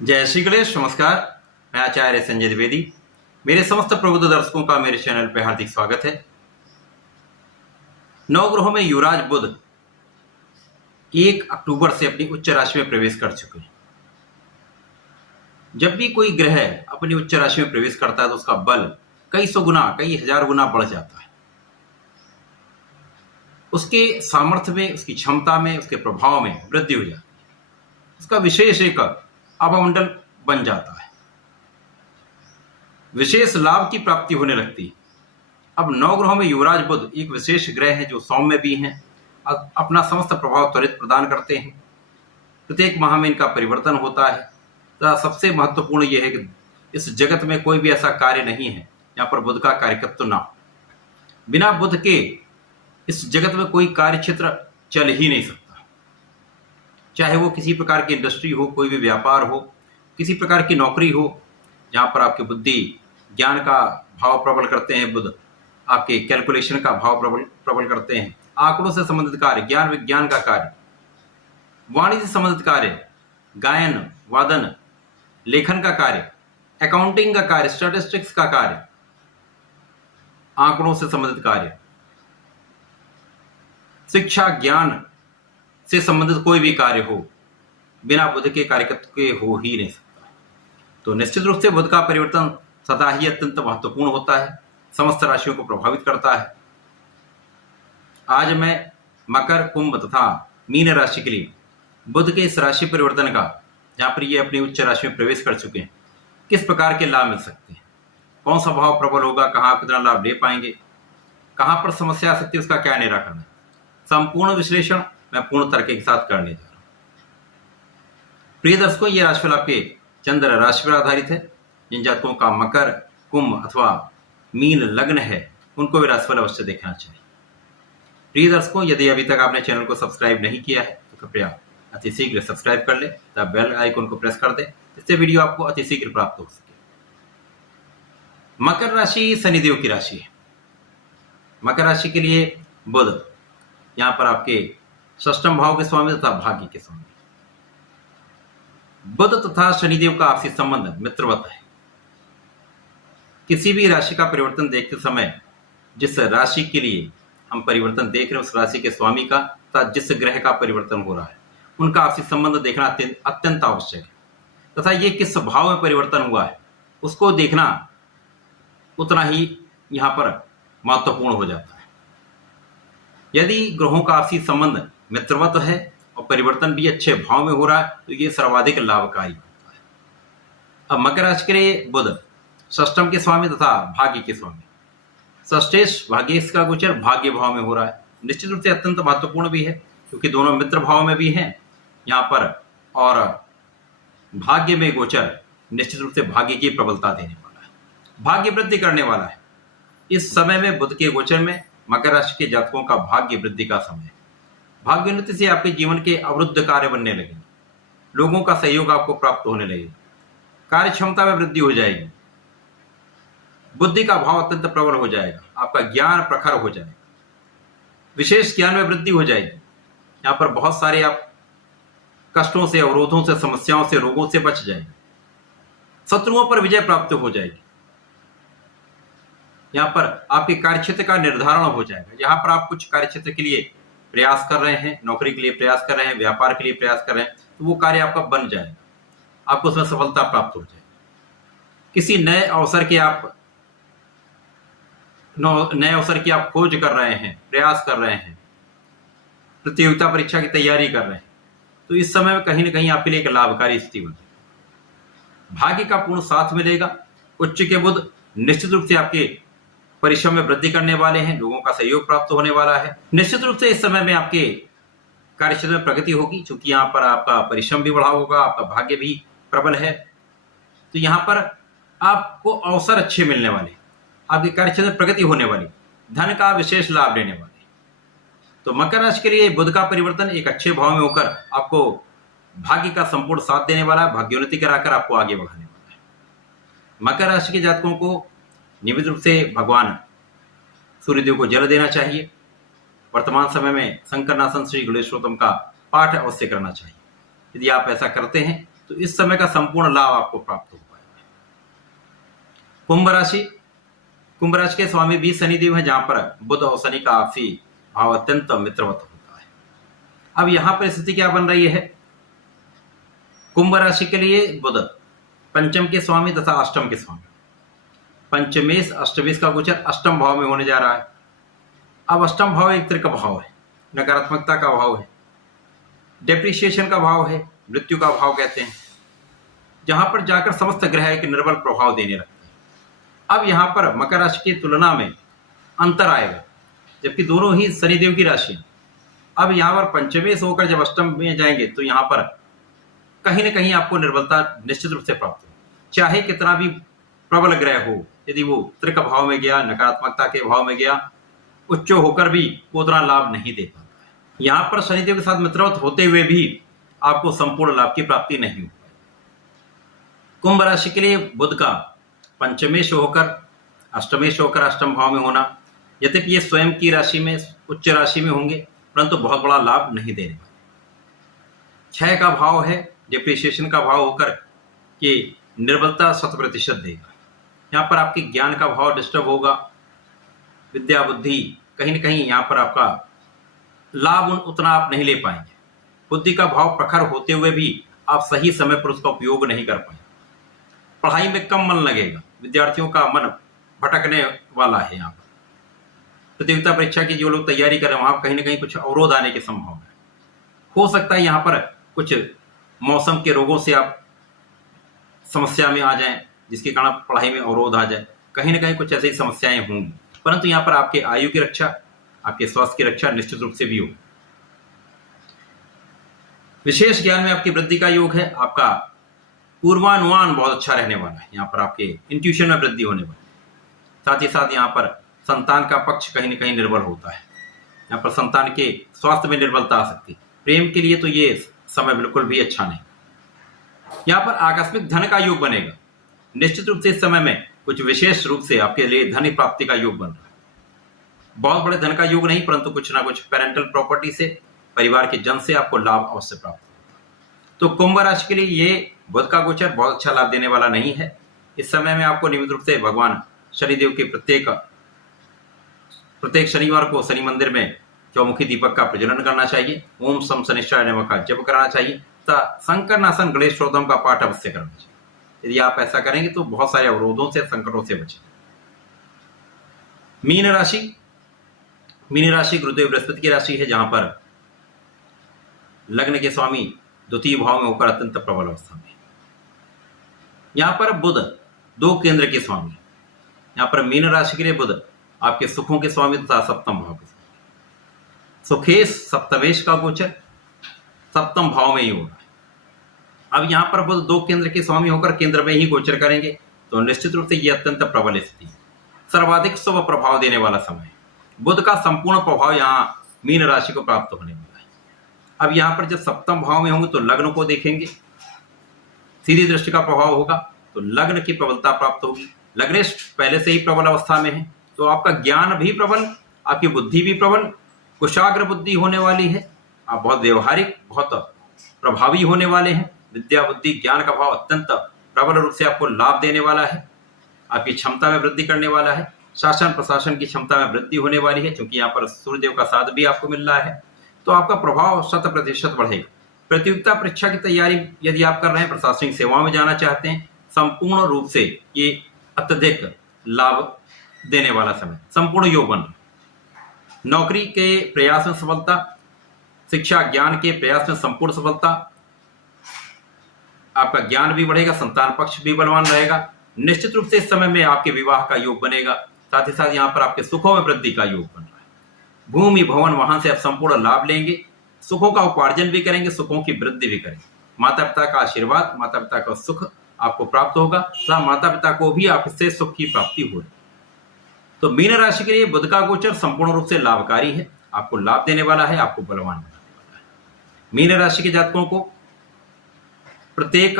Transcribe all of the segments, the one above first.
जय श्री गणेश। नमस्कार, मैं आचार्य संजय द्विवेदी। मेरे समस्त प्रबुद्ध दर्शकों का मेरे चैनल पर हार्दिक स्वागत है। नवग्रहों में युवराज बुध 1 अक्टूबर से अपनी उच्च राशि में प्रवेश कर चुके हैं। जब भी कोई ग्रह अपनी उच्च राशि में प्रवेश करता है तो उसका बल कई सौ गुना, कई हजार गुना बढ़ जाता है। उसके सामर्थ्य में, उसकी क्षमता में, उसके प्रभाव में वृद्धि हो जाती है। उसका विशेष एक अवमंडल बन जाता है। विशेष लाभ की प्राप्ति होने लगती है। अब नवग्रहों में युवराज बुध एक विशेष ग्रह है जो सौम्य भी हैं, अपना समस्त प्रभाव त्वरित प्रदान करते हैं। प्रत्येक माह में इनका परिवर्तन होता है। तो सबसे महत्वपूर्ण यह है कि इस जगत में कोई भी ऐसा कार्य नहीं है जहां पर बुध का कार्यकत्व ना हो। बिना बुध के इस जगत में कोई कार्य क्षेत्र चल ही नहीं सकता। चाहे वो किसी प्रकार की इंडस्ट्री हो, कोई भी व्यापार हो, किसी प्रकार की नौकरी हो, जहां पर आपकी बुद्धि ज्ञान का भाव प्रबल करते हैं बुध, आपके कैलकुलेशन का भाव प्रबल करते हैं, आंकड़ों से संबंधित कार्य, ज्ञान विज्ञान का कार्य, वाणी से संबंधित कार्य, गायन वादन लेखन का कार्य, अकाउंटिंग का कार्य, स्टैटिस्टिक्स का कार्य, आंकड़ों से संबंधित कार्य, शिक्षा ज्ञान से संबंधित कोई भी कार्य हो, बिना बुध के कार्यकत्व के हो ही नहीं सकता। तो निश्चित रूप से बुध का परिवर्तन सदा ही अत्यंत महत्वपूर्ण होता है, समस्त राशियों को प्रभावित करता है। आज मैं मकर, कुंभ तथा मीन राशि के लिए बुध के इस राशि परिवर्तन का, जहां पर ये अपनी उच्च राशि में प्रवेश कर चुके हैं, किस प्रकार के लाभ मिल सकते हैं, कौन सा भाव प्रबल होगा, कहां कितना लाभ ले पाएंगे, कहां पर समस्या आ सकती है, उसका क्या निराकरण है, संपूर्ण विश्लेषण मैं पूर्ण तर्क के साथ करने जा रहा हूं। प्रिय दर्शकों, यह राशिफल आपके चंद्र राशि पर आधारित है। जिन जातकों का मकर, कुंभ अथवा मीन लग्न है, उनको भी राशिफल अवश्य देखना चाहिए। प्रिय दर्शकों, यदि अभी तक आपने चैनल को सब्सक्राइब नहीं किया है तो कृपया अति शीघ्र सब्सक्राइब कर ले तथा बेल आइकन को प्रेस कर दे, इससे वीडियो आपको अति शीघ्र प्राप्त हो सके। मकर राशि शनिदेव की राशि है। मकर राशि के लिए बुध यहां पर आपके षष्ठम भाव के स्वामी तथा भाग्य के स्वामी। बुध तथा शनिदेव का आपसी संबंध मित्रवत है। किसी भी राशि का परिवर्तन देखते समय जिस राशि के लिए हम परिवर्तन देख रहे हैं, उस राशि के स्वामी का तथा जिस ग्रह का परिवर्तन हो रहा है, उनका आपसी संबंध देखना अत्यंत आवश्यक है। तथा ये किस भाव में परिवर्तन हुआ है उसको देखना उतना ही यहां पर महत्वपूर्ण हो जाता है। यदि ग्रहों का आपसी संबंध मित्रवत है और परिवर्तन भी अच्छे भाव में हो रहा है तो ये सर्वाधिक लाभकारी होता है। अब मकर राशि के लिए बुध षष्ठम के स्वामी तथा भाग्य के स्वामी। षष्ठेश भाग्येश का गोचर भाग्य भाव में हो रहा है। निश्चित रूप से अत्यंत महत्वपूर्ण भी है क्योंकि दोनों मित्र भाव में भी हैं यहाँ पर, और भाग्य में गोचर निश्चित रूप से भाग्य की प्रबलता देने वाला है, भाग्य वृद्धि करने वाला है। इस समय में बुध के गोचर में मकर राशि के जातकों का भाग्य वृद्धि का समय है। भाग्योन्नति से आपके जीवन के अवरुद्ध कार्य बनने लगेंगे, लोगों का सहयोग आपको प्राप्त होने लगेगा, कार्य क्षमता में वृद्धि हो जाएगी, बुद्धि का भाव अत्यंत प्रबल हो जाएगा, आपका ज्ञान प्रखर हो जाएगा, विशेष ज्ञान में वृद्धि हो जाएगी। यहाँ पर बहुत सारे आप कष्टों से, अवरोधों से, समस्याओं से, रोगों से बच जाएंगे, शत्रुओं पर विजय प्राप्त हो जाएगी। यहाँ पर आपके कार्यक्षेत्र का निर्धारण हो जाएगा। जहां पर आप कुछ कार्यक्षेत्र के लिए प्रयास कर रहे हैं, नौकरी के लिए प्रयास कर रहे हैं, व्यापार के लिए प्रयास कर रहे हैं, तो वो कार्य आपका बन जाएगा, आपको उसमें सफलता प्राप्त हो जाएगी। किसी नए अवसर की आप खोज कर रहे हैं, प्रयास कर रहे हैं, प्रतियोगिता परीक्षा की तैयारी कर रहे हैं, तो इस समय में कहीं ना कहीं आपके लिए एक लाभकारी स्थिति बनेगी। भाग्य का पूर्ण साथ मिलेगा। उच्च के बुध निश्चित रूप से आपके परिश्रम में वृद्धि करने वाले हैं, लोगों का सहयोग प्राप्त होने वाला है। निश्चित रूप से इस समय में आपके कार्यक्षेत्र में प्रगति होगी, क्योंकि यहाँ पर आपका परिश्रम भी बढ़ा होगा, आपका भाग्य भी प्रबल है। तो यहाँ पर आपको अवसर अच्छे मिलने वाले, आपके कार्यक्षेत्र में प्रगति होने वाली, धन का विशेष लाभ लेने वाले। तो मकर राशि के लिए बुध का परिवर्तन एक अच्छे भाव में होकर आपको भाग्य का संपूर्ण साथ देने वाला, भाग्योन्नति कराकर आपको आगे बढ़ाने वाला है। मकर राशि के जातकों को नियमित रूप से भगवान सूर्यदेव को जल देना चाहिए। वर्तमान समय में शंकरनाशन श्री गणेशोत्तम का पाठ अवश्य करना चाहिए। यदि आप ऐसा करते हैं तो इस समय का संपूर्ण लाभ आपको प्राप्त हो पाएगा। कुंभ राशि के स्वामी भी शनिदेव हैं, जहां पर बुध और शनि का आपसी भाव अत्यंत मित्रवत होता है। अब यहां पर स्थिति क्या बन रही है? कुंभ राशि के लिए बुध पंचम के स्वामी तथा अष्टम के स्वामी, पंचमेश अष्टमेश का गोचर अष्टम भाव में होने जा रहा है। अब अष्टम भाव एक तरह का भाव है, नकारात्मकता का भाव है, डेप्रिसिएशन का भाव है, मृत्यु का भाव कहते हैं, जहां पर जाकर समस्त ग्रह एक निर्बल प्रभाव देने लगते हैं। अब यहां पर मकर राशि की तुलना में अंतर आएगा, जबकि दोनों ही शनिदेव की राशि है। अब यहां पर पंचमेश होकर जब अष्टम में जाएंगे तो यहां पर कहीं ना कहीं आपको निर्बलता निश्चित रूप से प्राप्त हो, चाहे कितना भी प्रबल ग्रह हो। यदि वो त्रिक भाव में गया, नकारात्मकता के भाव में गया, उच्च होकर भी उतना लाभ नहीं दे पाता है। यहां पर शनिदेव के साथ मित्रवत होते हुए भी आपको संपूर्ण लाभ की प्राप्ति नहीं हो पाई। कुंभ राशि के लिए बुध का पंचमेश होकर अष्टमेश होकर अष्टम भाव में होना, यद्यपि ये स्वयं की राशि में उच्च राशि में होंगे, परंतु बहुत बड़ा लाभ नहीं देने वाले। क्षय का भाव है, डिप्रिसिएशन का भाव होकर कि निर्बलता 100% देगा। यहाँ पर आपके ज्ञान का भाव डिस्टर्ब होगा, विद्या बुद्धि कहीं न कहीं यहाँ पर आपका लाभ उतना आप नहीं ले पाएंगे। बुद्धि का भाव प्रखर होते हुए भी आप सही समय पर उसका उपयोग नहीं कर पाएंगे। पढ़ाई में कम मन लगेगा, विद्यार्थियों का मन भटकने वाला है। यहाँ पर प्रतियोगिता परीक्षा की जो लोग तैयारी कर रहे हैं वहां कहीं ना कहीं कुछ अवरोध आने की संभावना है। हो सकता है यहाँ पर कुछ मौसम के रोगों से आप समस्या में आ जाएं, जिसके कारण पढ़ाई में अवरोध आ जाए। कहीं ना कहीं कुछ ऐसी समस्याएं होंगी, परंतु यहाँ पर आपके आयु की रक्षा, आपके स्वास्थ्य की रक्षा निश्चित रूप से भी हो। विशेष ज्ञान में आपकी वृद्धि का योग है। आपका पूर्वानुमान बहुत अच्छा रहने वाला है। यहाँ पर आपके इंट्यूशन में वृद्धि होने वाली है। साथ ही साथ यहाँ पर संतान का पक्ष कहीं ना कहीं निर्बल होता है। यहाँ पर संतान के स्वास्थ्य में निर्बलता आ सकती है। प्रेम के लिए तो ये समय बिल्कुल भी अच्छा नहीं। यहाँ पर आकस्मिक धन का योग बनेगा। निश्चित रूप से इस समय में कुछ विशेष रूप से आपके लिए धन प्राप्ति का योग बन रहा है। बहुत बड़े धन का योग नहीं, परंतु कुछ ना कुछ पेरेंटल प्रॉपर्टी से, परिवार के जन से आपको लाभ अवश्य प्राप्त होगा। तो कुंभ राशि के लिए ये बुध का गोचर बहुत अच्छा लाभ देने वाला नहीं है। इस समय में आपको नियमित रूप से भगवान शनिदेव के प्रत्येक शनिवार को शनि मंदिर में चौमुखी दीपक का प्रज्वलन करना चाहिए। ओम सम शनिश्चराय नमः का जप कराना चाहिए तथा संकरनाशन गणेश स्तोत्रम का पाठ अवश्य करना चाहिए। यदि आप ऐसा करेंगे तो बहुत सारे अवरोधों से, संकटों से बचेंगे। मीन राशि गुरुदेव बृहस्पति की राशि है, जहां पर लग्न के स्वामी द्वितीय भाव में होकर अत्यंत प्रबल अवस्था में। यहां पर बुध 2 केंद्र के स्वामी। यहां पर मीन राशि के लिए बुध आपके सुखों के स्वामी तथा सप्तम भाव के स्वामी। सुखेश सप्तमेश का गोचर सप्तम भाव में ही होगा। अब यहां पर बुध 2 केंद्र के स्वामी होकर केंद्र में ही गोचर करेंगे, तो निश्चित रूप से यह अत्यंत प्रबल स्थिति, सर्वाधिक शुभ प्रभाव देने वाला समय। बुध का संपूर्ण प्रभाव यहाँ मीन राशि को प्राप्त होने वाला है। अब यहाँ पर जब सप्तम भाव में होंगे तो लग्न को देखेंगे, सीधी दृष्टि का प्रभाव होगा, तो लग्न की प्रबलता प्राप्त होगी। लग्नेश पहले से ही प्रबल अवस्था में है, तो आपका ज्ञान भी प्रबल, आपकी बुद्धि भी प्रबल, कुशाग्र बुद्धि होने वाली है। आप बहुत व्यवहारिक, बहुत प्रभावी होने वाले हैं। विद्या बुद्धि ज्ञान का भाव अत्यंत प्रबल रूप से आपको लाभ देने वाला है। आपकी क्षमता में वृद्धि करने वाला है। शासन प्रशासन की क्षमता में वृद्धि होने वाली है, क्योंकि यहाँ पर सूर्यदेव का साथ भी आपको मिल रहा है, तो आपका प्रभाव 100% बढ़ेगा। प्रतियोगिता परीक्षा की तैयारी यदि आप कर रहे हैं, प्रशासनिक सेवाओं में जाना चाहते हैं, संपूर्ण रूप से ये अत्यधिक लाभ देने वाला समय, संपूर्ण योग बन। नौकरी के प्रयास में सफलता, शिक्षा ज्ञान के प्रयास में संपूर्ण सफलता, आपका ज्ञान भी बढ़ेगा, संतान पक्ष भी बलवान रहेगा। निश्चित रूप से इस समय में आपके विवाह का योग बनेगा। साथ ही साथ यहाँ पर आपके सुखों में वृद्धि का योग बन रहा है। भूमि भवन वहां से आप संपूर्ण लाभ लेंगे, सुखों का उपार्जन भी करेंगे, सुखों की वृद्धि भी करेंगे। माता पिता का आशीर्वाद, माता पिता का सुख आपको प्राप्त होगा तथा माता पिता को भी आपसे सुख की प्राप्ति होगी। तो मीन राशि के लिए बुध का गोचर संपूर्ण रूप से लाभकारी है, आपको लाभ देने वाला है, आपको बलवान बनाने वाला है। मीन राशि के जातकों को प्रत्येक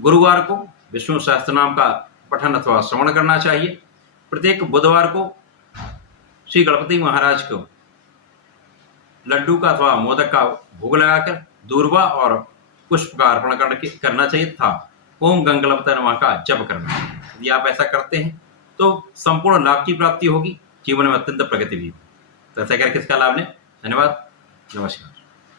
गुरुवार को विष्णु सहस्त्र नाम का पठन अथवा श्रवण करना चाहिए। प्रत्येक बुधवार को श्री गणपति महाराज को लड्डू का अथवा मोदक का भोग लगाकर दूर्वा और पुष्प का अर्पण करना चाहिए तथा ओम गंगलवतन नमः का जप करना चाहिए। यदि आप ऐसा करते हैं तो संपूर्ण लाभ की प्राप्ति होगी, जीवन में अत्यंत प्रगति भी होगी। तो ऐसा करके इसका लाभ लें। धन्यवाद, नमस्कार।